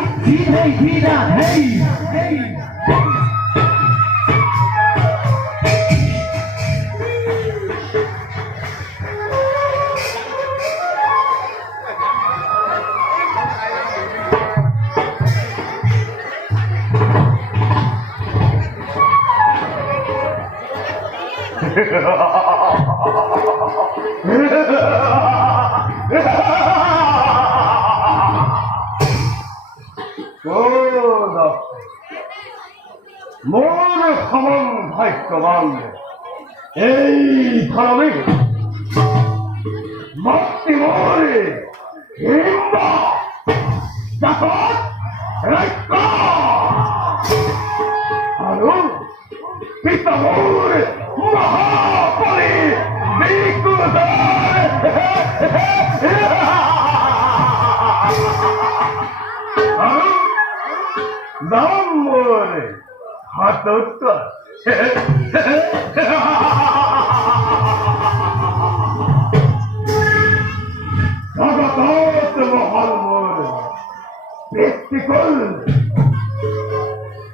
Hey, hey, মোর সমন ভাগ্যবান এই ধরনের ভক্তি মোরে হিম্বা জাতক রাজ্য আরো পিতা মোর মহাবলী বিকুদার আরো নাম মোরে হাত উত্তর জগত মহান মোর ব্যক্তিকুল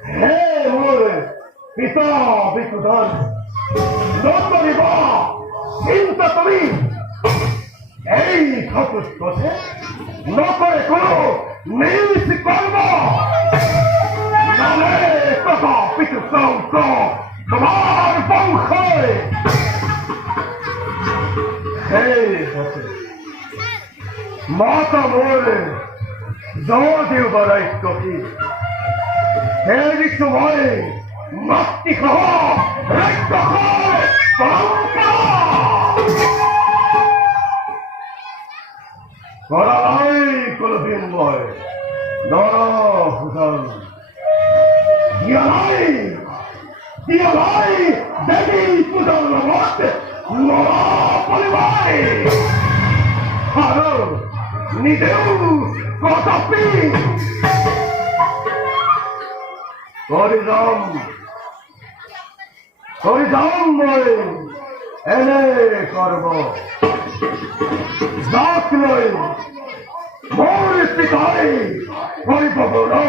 হে মোর পিতা বিকুধন নতরিব চিন্তা তুমি এই চতুষ্পথে নকরে কোনো নিজ কর্ম কথা পিতৃ সৌখ তোমার বংশে মাতা মোরে জমাদেও বারাইত্য কি হে তোমায় মাতৃ সহ রাজ্য করা নাই কোনদিন বয় নর হুদন দেবী পূজার মত নরা পরিবারে আরো নিজেও কদাপি করিজাম মই এনে করব জাত লই মোর পিতাই করিব গৌরব